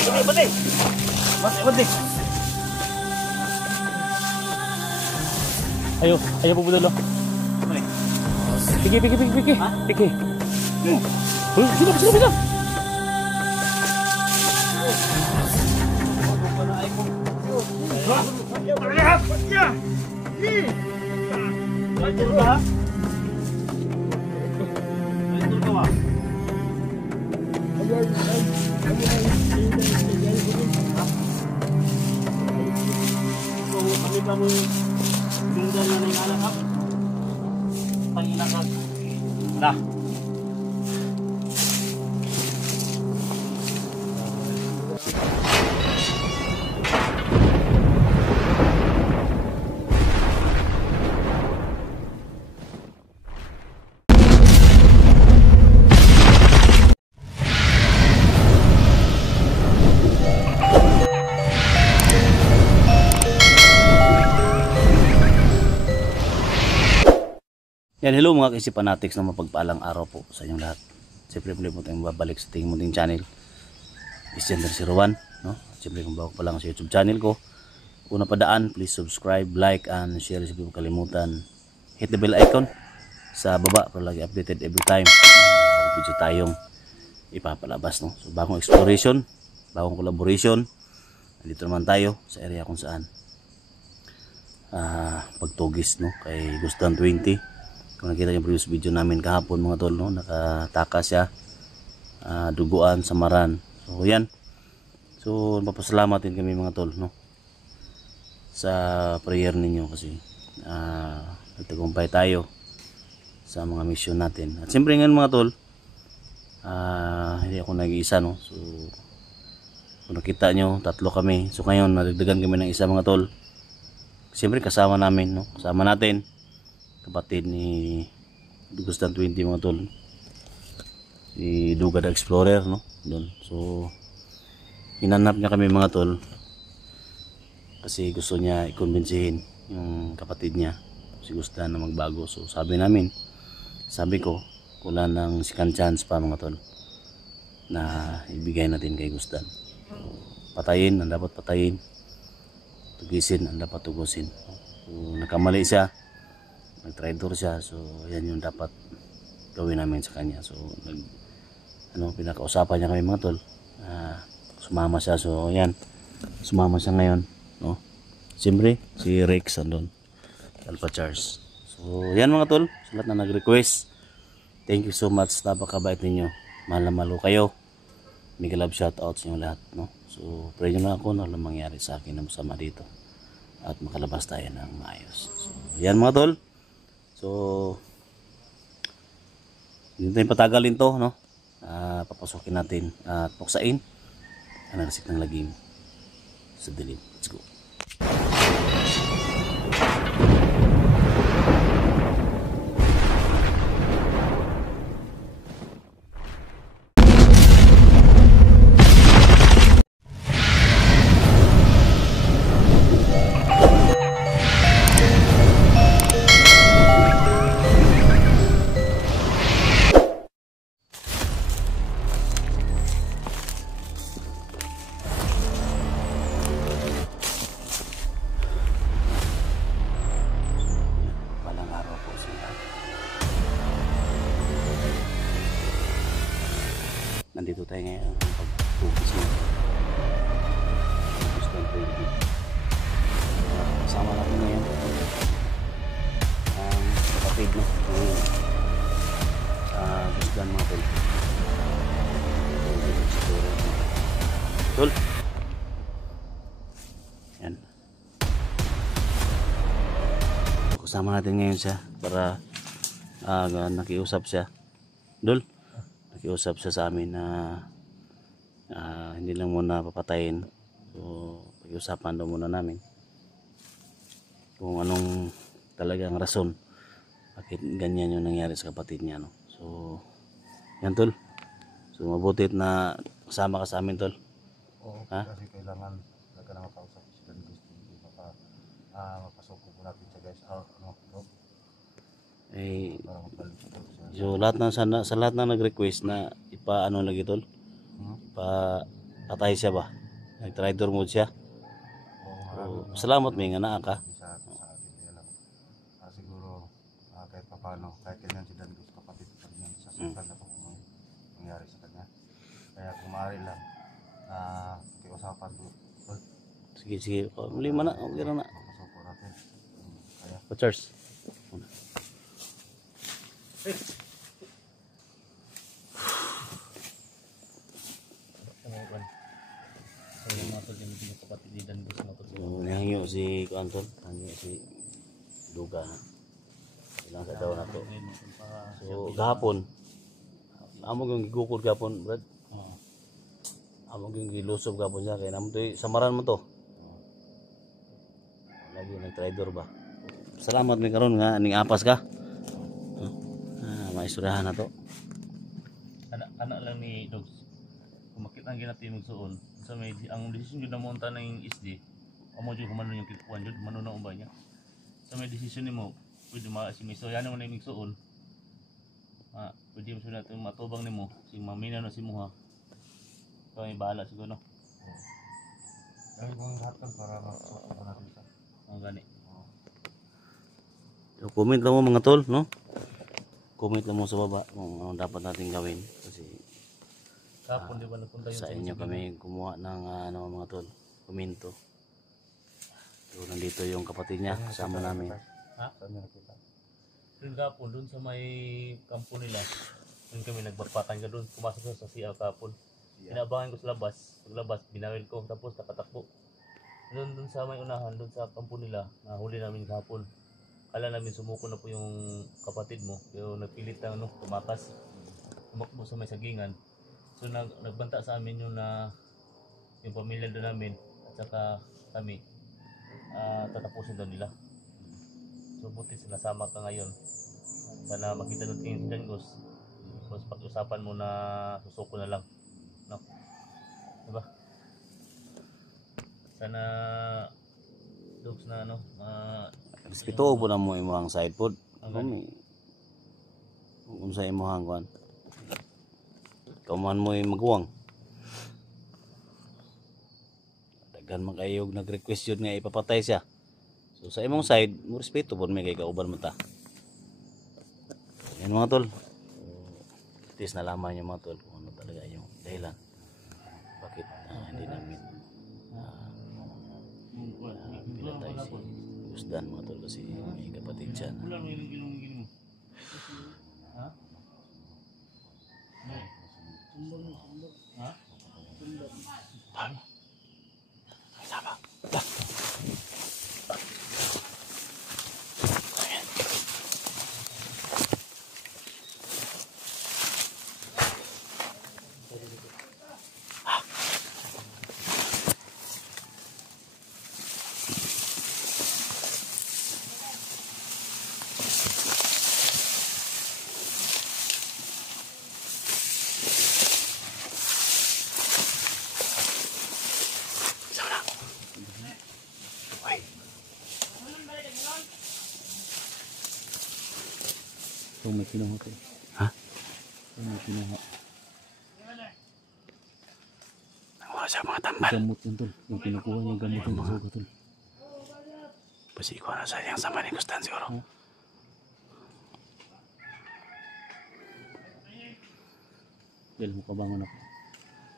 Bati. Bati. Ayo po budalo. Piki. Piki. Sino. Kami lunggan na ng alakap. Panginakag. Nah. Yan, hello mga kaisipanatics na mapagpaalang araw po sa inyong lahat. Siyempre po tayong babalik sa tingin munting channel. Isgender 01, no? Siyempre kung bago pa lang sa YouTube channel ko, una pa daan, please subscribe, like, and share. Siyempre po kalimutan, hit the bell icon sa baba para lagi updated every time. Bagong video tayong ipapalabas, no? So bagong exploration, bagong collaboration. Dito naman tayo sa area kung saan pagtugis, no? Kay Gustan 20. Kung nakita yung previous video namin kahapon mga tol, no? Nakataka siya, duguan, samaran. So yan. So papasalamat din kami mga tol, no? Sa prayer ninyo kasi nagtagumpay tayo sa mga mission natin. At siyempre ngayon mga tol, hindi ako nag-iisa, no? So kung nakita nyo, tatlo kami. So ngayon nadagdagan kami ng isa mga tol. Siyempre kasama namin, no? Kasama natin kapatid ni Gustan 20 mga tol, si Duga the Explorer, no? Doon. So hinanap niya kami mga tol kasi gusto niya i-convincehin yung kapatid niya si Gustan na magbago. So sabi ko wala nang second chance pa mga tol na ibigay natin kay Gustan. So, patayin ang dapat patayin, tugisin ang dapat tugusin. So nakamali siya, nag-traitor siya, so yan yung dapat gawin namin sa kanya. So pinakausapan niya kami mga tol, sumama siya. So yan, sumama siya ngayon, no? Siyempre si Rex andun, Alpha Charles. So yan mga tol, sa lahat na nag-request, thank you so much, napakabait ninyo, mahal na mahal kayo. Mega love shoutout sa inyo lahat, no? So pray nyo na ako na walang mangyari sa akin na masama dito at makalabas tayo ng maayos. So yan mga tol. So hindi tayo patagalin to, no? Papasokin natin at puksain ang nagsik ng lagim sa dilim. Let's go. Nandito tayo ngayon pag-focus mo Gustan 20. Kasama natin ngayon ang kapatid, no? Gustan mga tol. Tol, yan, kasama natin ngayon siya para nakiusap siya. Dol, nakiusap siya sa amin na hindi lang muna papatayin. So pag-usapan daw muna namin kung anong talagang rason bakit ganyan yung nangyari sa kapatid niya, no? So yan tol, so mabutit na kasama ka sa amin tol. Oo, kasi kailangan na makausap si Dan Gusto, mapasok po natin siya guys. So lahat ng sa lahat na nag-request na ipa-ano lagi tol, patay siya ba? Nag-traitor mode siya. Oo, So, salamat may nga naa ka. sa atin kaya lang siguro kahit papano kahit ganyan si Dan Gus kapatid pa rin yan sa sultan na kung nangyari sa kanya kaya kung maaari lang pakiusapan ko Sige, sige. Lima na. Okay na na. papasuko natin kaya Pa-charge. So, nahangyo si Anton. Nahangyo si Duga. Ilang sa daw na to. So, gahapon. Amo yung gigukod gahapon, Brad. Amo yung gilusob gahapon siya. Kaya naman to, samaran mo to. Lagi nag-trader ba? Salamat may karon nga ning apas ka. Maisurahan na to. Anak lang ni Dogs. Kung makita ang ginatimog suon, sa may ang desisyon jud na monta ng SD, amo jud kumano yung kikuan jud mano na umbay niya. Sa may desisyon nimo, pwede maasimiso yan mo na imig suon. Pwede mo sila matubang nimo, sing mamina na si Muha. So may bahala siguro no. gawin ko ang lahat lang para mapasuko natin sa Ang gani. So, comment lang mo mga tol, no? Comment lang mo sa baba kung ano dapat natin gawin kasi Kapon di ba nagpunta yun sa inyo kami kumuha ng ano mga tol, komento. So nandito yung kapatid niya kasama namin. saan niya nakita Doon kapon, doon sa may kampo nila. Doon kami nagbakbakan ka doon. Pumasok sa CR kapon. Inaabangan ko sa labas. Paglabas, binawil ko. Tapos nakatakbo. Doon sa may unahan, doon sa kampo nila. Nahuli namin kapon. Kala namin sumuko na po yung kapatid mo. Pero nagpilit na tumakas. Tumakbo sa may sagingan. So nagbanta sa amin yung yung pamilya doon namin. At saka kami. Tatapusin daw nila. So buti sinasama ka ngayon. Sana makita natin si Dan Gus. Tapos pag-usapan mo na susuko na lang. No? Diba? Sana Dogs na Respeto po na mo imong side pod. Ang Kami unsa imong kuan. Kauman mo magwang. Daghan man kayo nag-request yun nga ipapatay siya. So sa imong side, mo respeto po may kay kauban mo ta. Yan mga tol. So, at least nalaman niyo mga tol kung ano talaga yung dahilan. Bakit hindi namin pinatay si Gusdan mga tol kasi may kapatid siya na Wala mo yung ginong mo. Ha? Ha? So may kinuha ko. Ha? So may kinuha. Nakuha sa mga tambal. Gamot yun tol. Yung kinukuha yung gamot yung masuga tol. Pasi ko na sa yung sama ni Gustan siguro. Dahil mo kabangon ako.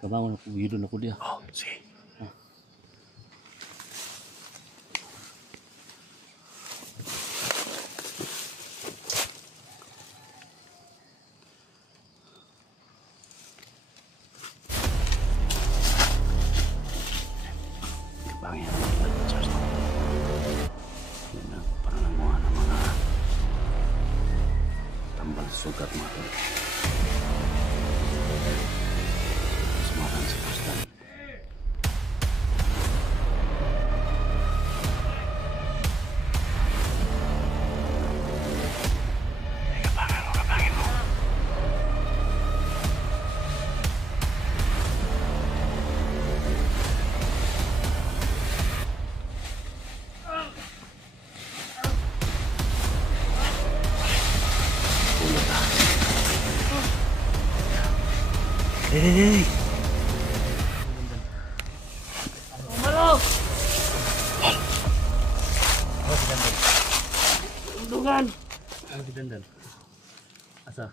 Kabangon ako. Yudon ako dia. Oh, sige. Bangyan Charles. Yan na, para nanguha ng mga tambal sugat mga tol. Sumaran si Gustan. Kapangin mo. Hey! Dandan. Asa?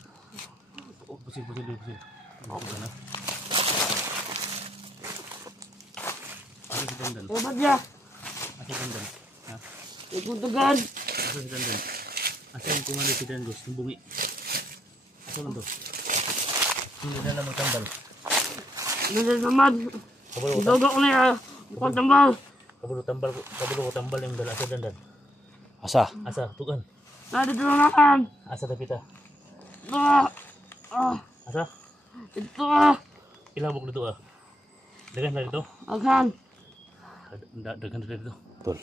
Oh, pusil. Ano ka na? Asa si Dandan? Dapat niya. Asa si Dandan? Ha? Ikutugan. Asa si Dandan? Asa yung kumano si Dandos? Yung bungi. Asa man to? Hindi na lang magtambal. Nasa naman. Kabalo ko Idogok na ya. Bukod tambal. kabalo ko tambal yung dala. Asa Dandan? Asa? Asa? Tukan. Nandito na naman. Asa tapita? Ito. Asa? Ito. Ilabok dito ah. Dagan na dito. Akan. Dagan na dito. Tol.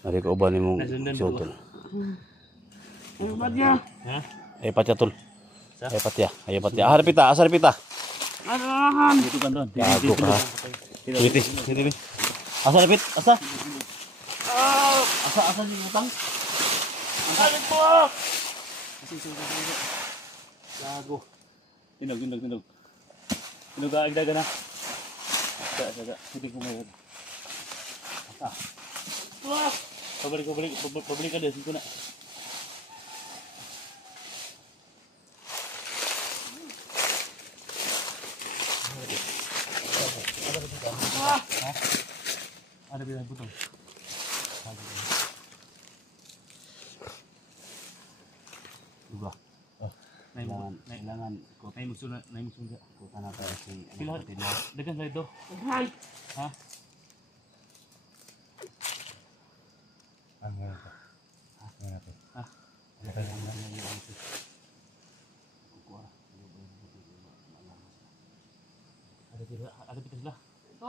Nari ka uban imong Nasundan so dito. tol. Dapat niya. Ha? Ay patya tol. Sa? Ay patya. Asa repita, asa repita. Nandito na naman. Dito kan doon. Gago ka. Witi, witi. Asa repit? Asa? Asa ni utang? Nandito po. Gago. Tinog. Tinog agdaga na. Saga. Hindi ko mayroon. Asa? Pabalik ka din. Sino na? Ada bilang butong. Duga. Kailangan ko tayo magsunod dyan. Kuta na tayo si Pila, dagan na ito. Akan. Ha? Ano nga ito? Ano nga ito? Ha? Ada kita sila. Ito.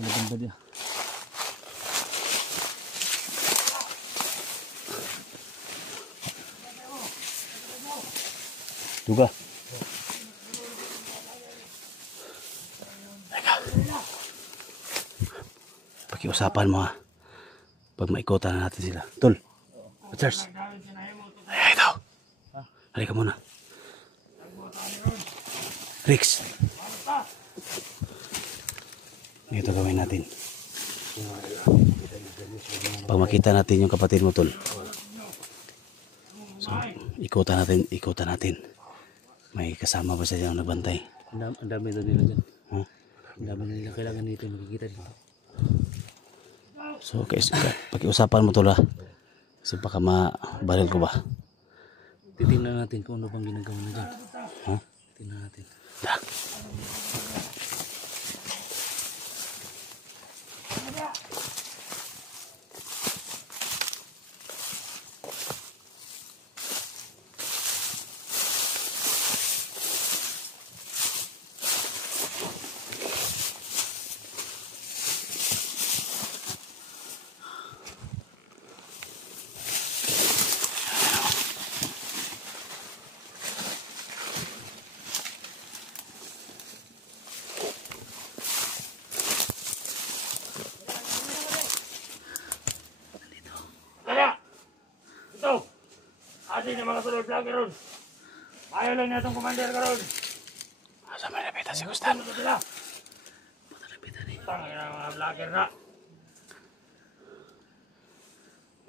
Ano ganda dia? Duga. Pakiusapan mo ha. Pag maikutan na natin sila. Tol. Charles. Ay, ito. Halika muna. Rex. Ito gawin natin. Pag makita natin yung kapatid mo, Tol. So, ikutan natin. May kasama ba siya yung nagbantay? Ang dami daw nila dyan. Huh? Ang dami nila kailangan dito makikita dito. So, pakiusapan mo, Tol ha. Kasi baka mabaril ko ba? Titingnan natin kung ano bang ginagawa na dyan. Huh? Titingnan natin. Da. Adi na mga sulod lagi ron. Ayaw lang natong commander ka ron. Asa may napita si Gustan? Ano sila? Tangin na mga vlogger na.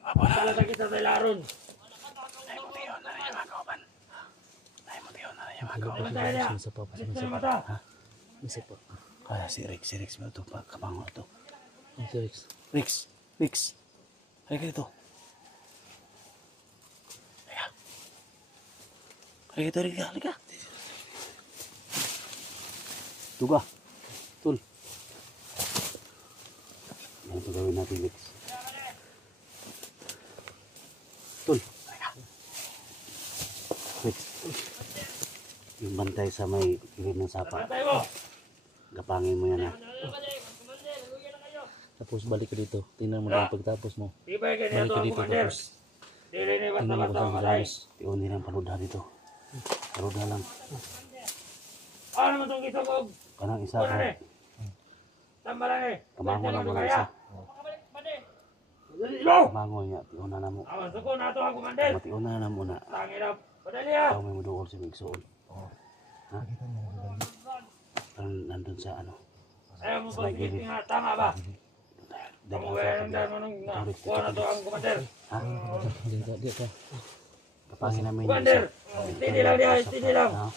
Wapa na. Talaga kita sa ilaron. Naimutiyon na rin yung mga kauban. Naimutiyon na rin yung mga kauban. Matay niya. Isa pa. Alis na yung mata. Isa pa. Kaya si Rex mo ito. Kabango ito. Ang si Rex. Rex. Halika dito. Halika. Tuga. Tul. Ano ito gawin natin, Rex? Tul. Halika. Rex. bantay sa may kilid ng sapa. Bantay mo! Gapangin mo yan ha. Tapos balik ka dito. Tingnan mo na pagtapos mo. Tibay ka Balik nito ka ang dito commander. tapos Dili ni tingnan mo basta-basta kung saan matay. galos. Iunin lang paludha dito. Paludha lang. Ano mo itong isang kog? Kanang isa Ano ka. ni? Tambalan ni. Kamango lang mo lang Kaya. isa. Ilo! Kamango niya. Tiuna na mo. Awan suko na ito ang commander. Matiuna na mo na. Tangin na. Padali ah. Ikaw may maduol si Migsoon. Ha? Parang nandun sa ano. Ayaw mo ba sige nga tama ba? Dahil Pamuwayan ng dano nung kuha na ito ang commander. ha? Dito. Kapangin namin yung Commander! Tindi lang diya, tindi lang. Ha?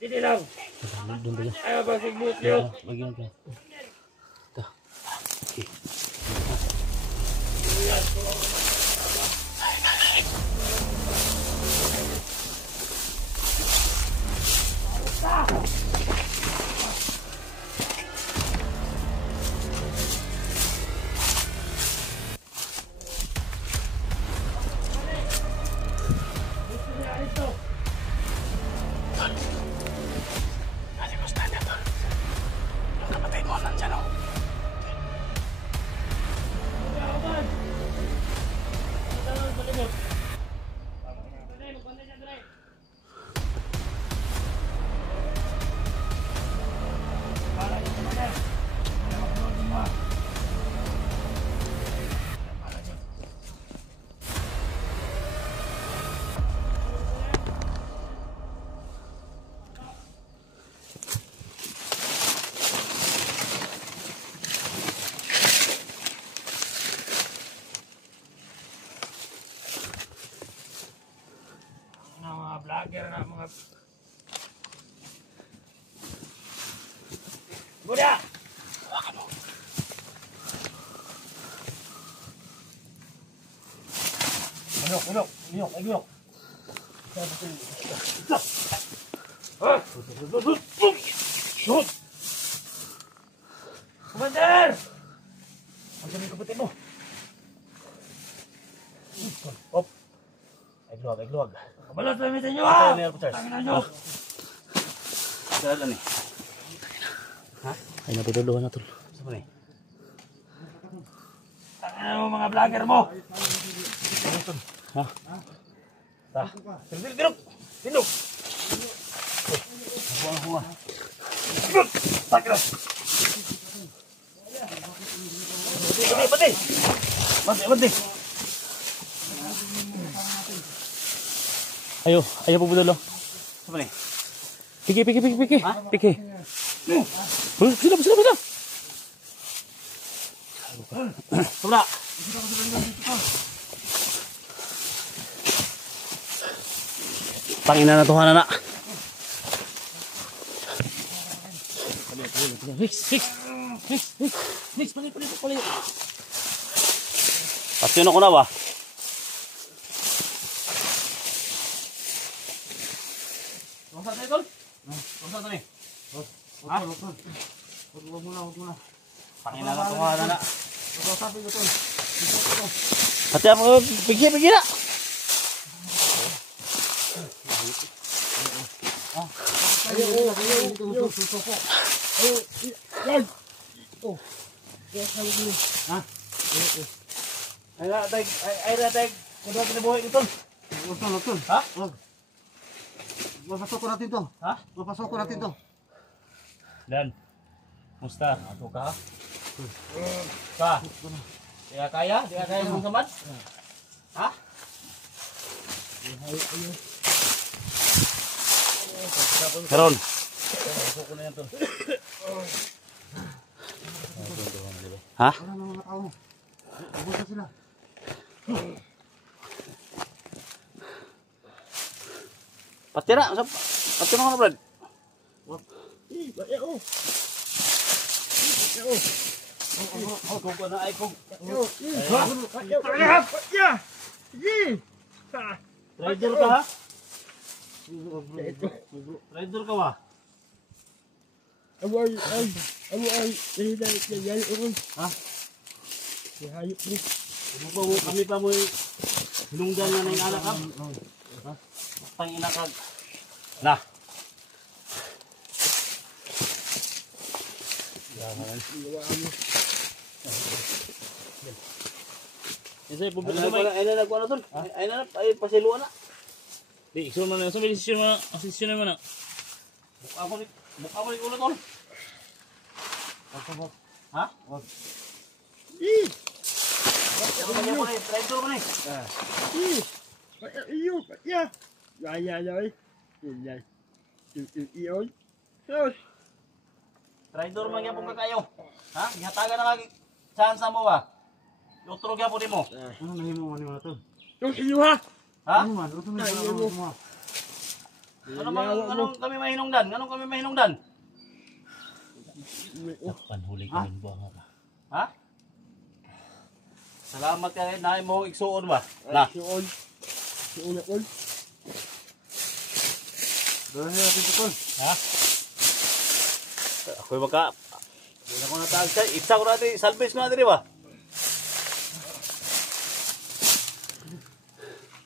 Tindi lang. Doon ba yan? Ayaw ba sigbut liyo? Bagyan ka. Ito. Okay. Ate, gusto na ito. Yung kapatid mo nandyan o. Mga vlogger na mga... Buda! Hawakan mo. Ilok! Shoot! Commander! Ang dami kapatid mo. Op! Egluwag. Kabalas na sa inyo ha! Ano yan, Puters? Tangin na nyo! Saan ni? Ay, napituluhan na tol. Saan ni? Tangin na mo mga vlogger mo! Ha? Tirok! Tindog! Huwag. Tangin na! Pati! Ayaw po budalo. Saan ni? Piki. Ha? Piki. Sila. Sobra! Pangina na tuhanan na. Nix, pali. Pasyon ako na ba? Kung saan tayo, Tol? Kung saan tayo? Ha? Huwag muna. Pangina na tuhanan na. Sabi ko to. Pati ako, pigi na. Ay ratag. Kung saan pinabuhay ko, Tol? Utol. Ha? Papasok ko natin to. Ha? Papasok ko natin to. Dan. Musta? Ato ka? Ka? Di ka kaya? Di ka kaya mong gamad? Ha? Karon. Pasok ko na yan, Tol. Ha? Wala na mga tao mo. Bubuta sila. Pati na. Pati na ko na, Brad. Kung ko na ay kung. Rider ka ha? Rider ka ba? Ha? Kami pa mo hinungdan nga na yung anak ka? Ha? Pangina ka. Na. Yan sa'yo, pupunta na may. Ay na nagkuha na tol. Ay na pasiluan na. Di, isun mo na. Sa may desisyon mo na. Desisyon mo na. Mukha mo ni ulo tol. Ha? Wag. Ako kanya mo na, traitor mo na. Iyo, ya. Ya. Iyo. Sus. Traitor man gyapon ka kayo. Ha? Gihatagan na kag chance mo ba? Lutro gyapon nimo. Ano nahimo man nimo to? Sus iyo ha. Ha? Ano man, uto man mo mo. Anong kami mahinungdan? Anong kami mahinungdan? Takpan, huli ka rin buha ka. Ha? Salamat ka rin na mo igsuon ba? Na. Suon. Suon ako. Dahil natin to tol. Ha? Ako'y baka hindi ko natawag siya. Itsa ko natin, salvage ko natin, di ba?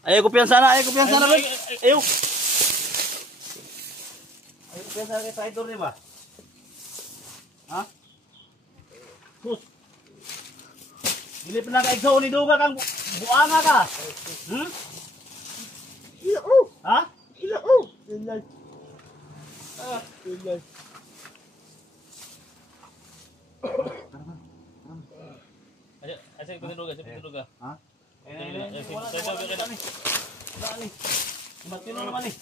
Ayaw ko piyansa na, ayaw ko piyansa na. Ayaw. Ayaw ko piyansa na kay traitor, di ba? Ha? Sus. Hindi pa naka-exo ni Duga kang buanga ka. Hmm? Iyo. Ha? Iyo. Ilay. Ilay. Asal ko tinuga, asal ko tinuga. Ha? Wala ni. Matino naman ni.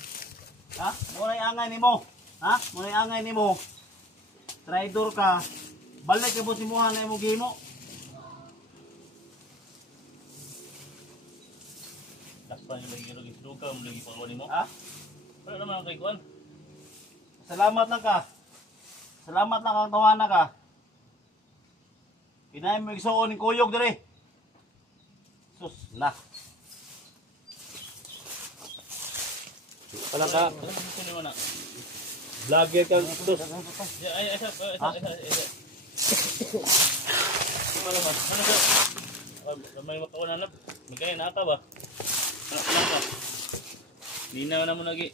Ha? Muna yung angay ni mo. Ha? Muna yung angay ni mo. Traitor ka. Balik ka po si Muhan na yung gimo. Takpan yung lagi tinuga, lagi pangawin mo. Ha? Wala naman ang kaikuan. Salamat lang ka. Salamat lang kang tawanan ka. Kinain mo igsuon ng kuyog diri. Sus, na. Pala ka. Sino mo na? Vlogger ka. Sus. Ay, asa. Ano ba? Ano ba? May makawanan na. May kaya na ba? Ano ka? Hindi na mo lagi.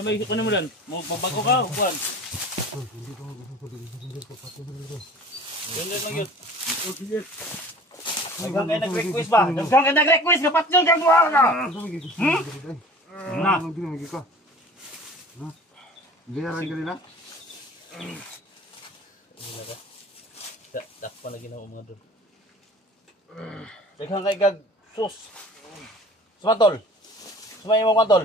Samay ko na mo lang. Mabago ka, kuan. Yun lang yun. Dagang kayo nag-request ba? Dagang kayo nag-request ka patyon kang buha ka! Na, hindi na magika. Ha? Hindi na lang kanila. Dakpan lagi na mga doon. Dagang kayo gag... Sus! Sumatol! Sumay mo matol!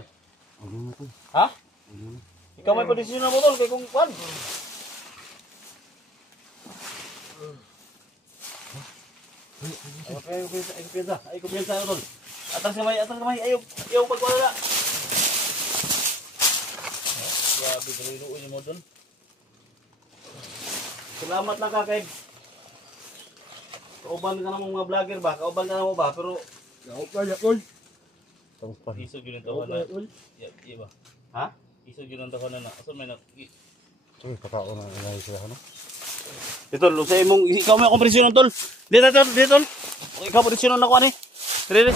Ano na to? Ha? Ano na? Ikaw may kondisyon na mo tol kay kung kuan. Ay kumpiyansa tol. Atas kamay, ayaw pagwala. Grabe ka rin uwi mo doon. Salamat lang ka kay kauban ka ng mga vlogger ba? Kauban ka na mo ba? Pero Ako kaya ko. Isog yun ang tawa na. Iya ba? ha? Isog yun ang tawa na. Asan may Uy, kakao na ilay sila, ano? Tol, sa imong ikaw may kompresyon tol. Dito tol. Ikaw presyon na ko ani. Dire.